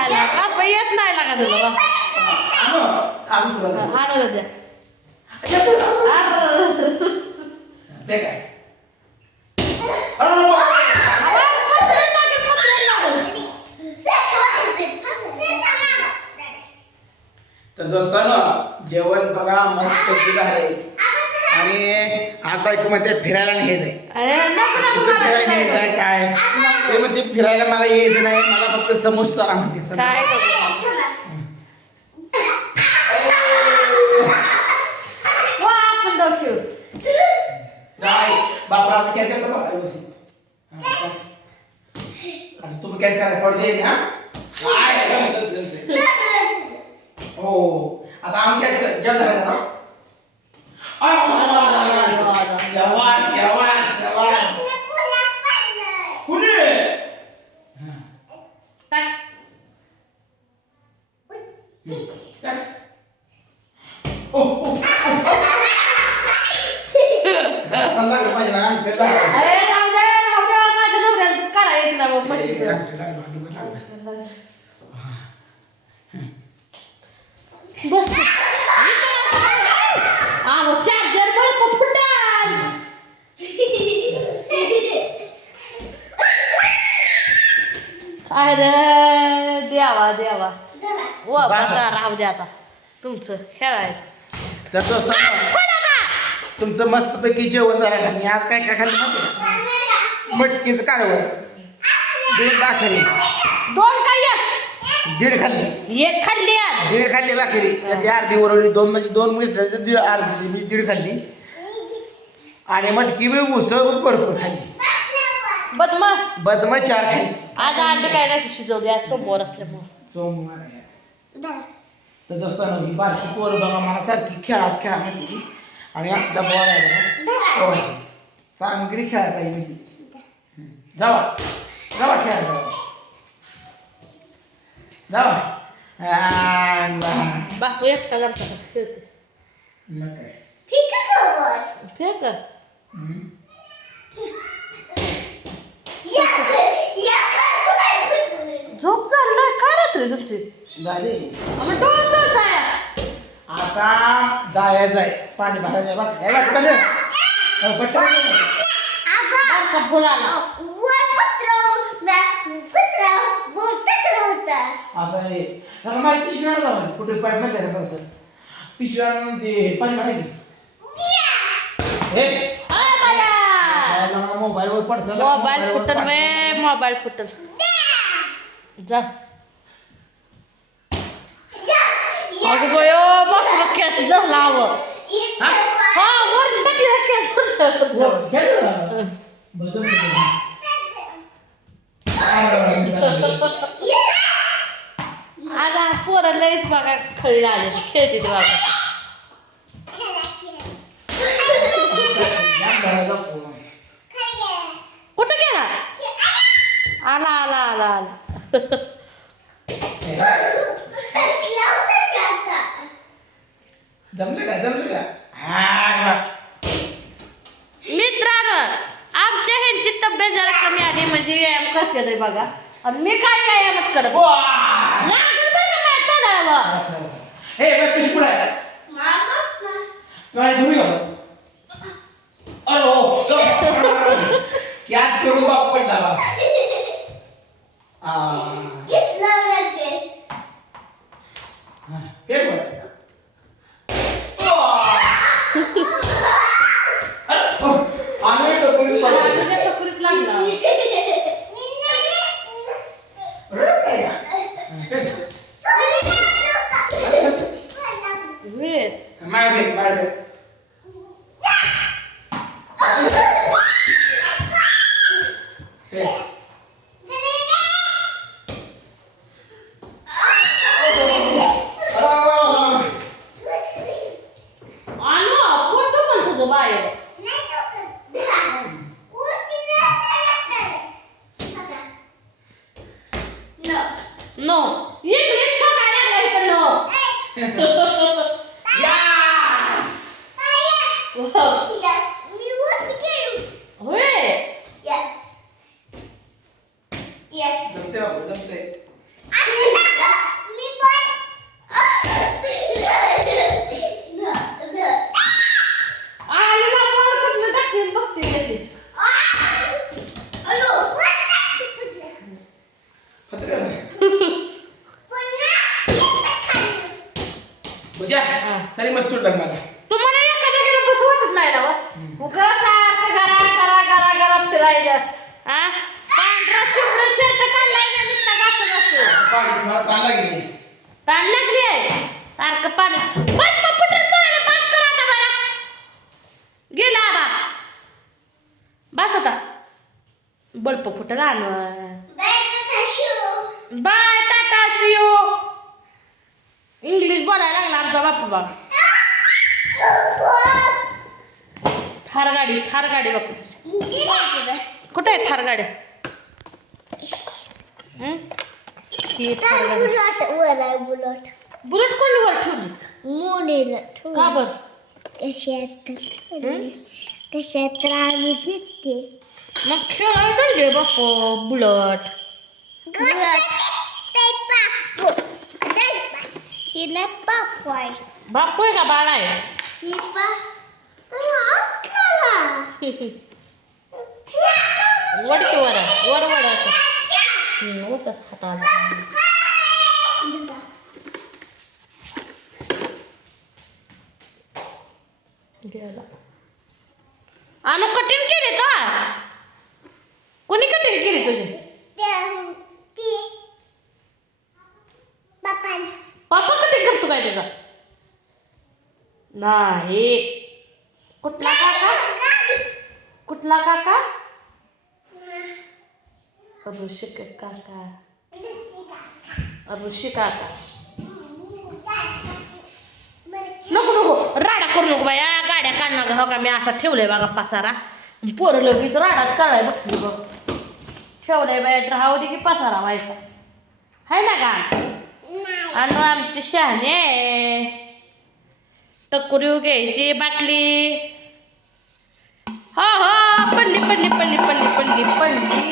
काय काप येत नाही लागा तुला बा. आणू, द्या तर दोस्तांनो जेवण बघा मस्त झालंय आणि आता एक म्हणते फिरायला न्यायचं आहे कुठं फिरायला काय? ते म्हणते फिरायला मला यायचं नाही मला फक्त समोसा म्हणते समोसा. काय काय बापरा आता काय करता बाबा व्यवस्थित हा. आता तुम्ही काय करायला पडते हा काय जमतं, जमतं. हो आता आम्ही काय कर- जेवण करायचं ना अरे, शबाश, शबाश, शबाश. कुणी हा. टाक. ओ, ओ, ओ. आता लागलं पाहिजे ना, आम्ही फिरला. अरे राहू दे राहू दे माझ्या नवऱ्याला काढायचं ना मग म्हशीचं. लागलं, लागलं, लागलं, अरे देवा देवा. व बसा. राहू दे आता. तुमचं खेळायचं. तर दोस्तांनो तुमचं मस्तपैकी जेवण झालं का? मी आज काय काय खाल्लं माहिती? मटकीचं कारवण दीड भाकरी. दोन काय एक? दीड खाल्ली. एक खाल्ली आज. दीड खाल्ली भाकरी. त्यातली अर्धी उरवली दोन म्हणजे दोन मिनिट दीड अर्धी मी दीड खाल्ली. आणि मटकी बी उसळ भरपूर खाल्ली. बट मग बदम. चार खाल्ली आज अंडे काय नाही शिजवली आज सोमवार असल्यामुळे. सोमवार आहे. तर दोस्तांनो ही बारकी पोरं बघा मला सारखी खेळात खेळा म्हणते आणि असं बोलायला हो चांगली खेळायला पाहिजे म्हणते जावा. जावा खेळायला. जावा. जावा आणि वा. बापू एकटा जमता खेळते. मग काय. फेक नाही का झाले आम्ही डोळ जात आता जायचं आहे पाणी भरायचं आहे बघ हे बघ बघ. हो, पटकन ये. बारका फुल आला असं आहे त्याला माहिती पिशवी आणा जावं कुठे पाय बसायचं का तसं पिशवी आणून ते पाणी भरायचं हे। अरे बाया मोबाईल पडतं मोबाईल फुटल वे मोबाईल फुटल जा। अगं बयो बापू कॅच झाला हवं हा वर टाकलं कॅच आता पोरं लईच बघा खळी आले खेळते ते बघा कुठं गेला आला आला आला आला जमलं का जमलं का हा मित्रांनो आमच्या ह्यांची तब्येत जरा कमी आली म्हणजे व्यायाम करते बघा आणि मी काय व्यायामच करत! लागलं बरं का काय करावं? हे पिशवी आहे अरे हो करून बाप पडला बा आ, हा, फेक वर. वा! अरे, हो, आम्ही टोकरीत पडलो. लागलं त्या टोकरीत लागलं. रडत नाही का? हा, फेक. वे. मार फेक, मार फेक. फेक. आ, आणू, फोटो पण तुझं बाय नो इंग्लिश शिकायला लागलाय तर नो Yes! होय जमते बाबा जमते आणि ना वर कुठलं टाकतील बघते त्याची पत्रे हा. चली मस्त सुटलं मला तुम्हाला एका जागेला बस वाटत नाही ना उगा सारखं घरा घरा घरा घरा फिरायचं हा पांढरा शुभ्र शर्ट काढलाय ना नुसता घासत असतो पाणी मला ताण लागली. ताण लागली आहे. सारखं पाणी. बंद फुटून तोडलं, बंद कर आता बरं. गेला आबा बस आता. बल्प फुटला आण बाय. इंग्लिश बोलायला लागला आमचा बापू बघ. थार गाडी थार गाडी बापू कुठे आहे थार गाडी? थार गाडी. बुलेट कोणी वर ठेवली? का बर? कशात आम्ही घेते मग खेळायला चालले बाप बुलट. हिला पापू आहे बापू आहे का बाळ आहे ही पा तुला आपल्याला वड की वर. वर वड असं होतच हाताला गेला आणू नाही. कुठला काका? कुठला काका? ऋषिक काका. ऋषी काका. नको नको. राडा करू नको बाया गाड्या काढणार हो का? मी असा ठेवलाय बघा पसारा. पोरं लगेच राडाच काढाय बघते बघ. ठेवलाय बाया राहू दे की पसारा व्हायचा. हाय ना का? आणि आमची शहाणे टकुरी घ्यायची बाटली. हो हो पडली पडली पडली पडली पडली पडली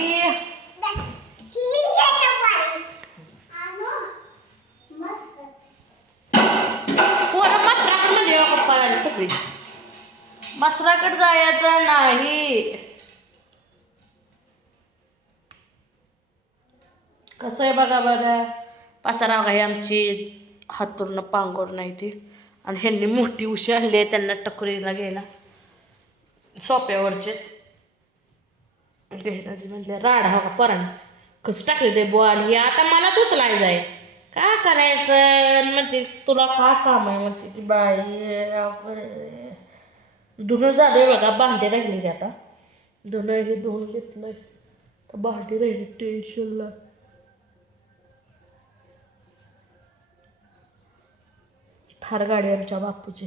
पोरं मसराकडे म्हणजे हो, पप्पा आली सगळी. मसराकडे जायचं नाही. कसं आहे बघा बरं. पसारा आहे आमची. हातूरनं पांघोर नाही ती. आणि ह्यांनी मोठी उशी आणली आहे त्यांना टकोरीला गेला सोप्यावरचेच घ्यायला म्हणले राड हा परण कसं टाकले ते बॉल हे आता मलाच उचलायचं आहे का करायचं? म्हणते तुला का काम आहे? म्हणते की बाई धुणं झालं बघा भांडे राहिली आता. धुणं हे धुवून घेतलं तर भांडी राहिली टेन्शनला थार गाडी आमच्या बापूची.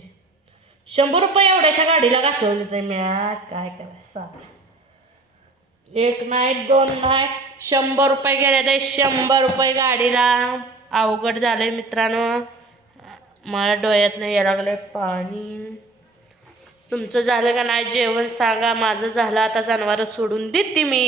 शंभर रुपये एवढ्याशा गाडीला घातवले ते म्या आ, काय करायचं? सांग एक नाही दोन नाही शंभर रुपये गेले ते शंभर रुपये गाडीला. अवघड झालंय मित्रांनो. मला डोळ्यात नाही यायला लागलंय पाणी. तुमचं झालं का नाही जेवण सांगा. माझं झालं आता जनावरं सोडून देते मी.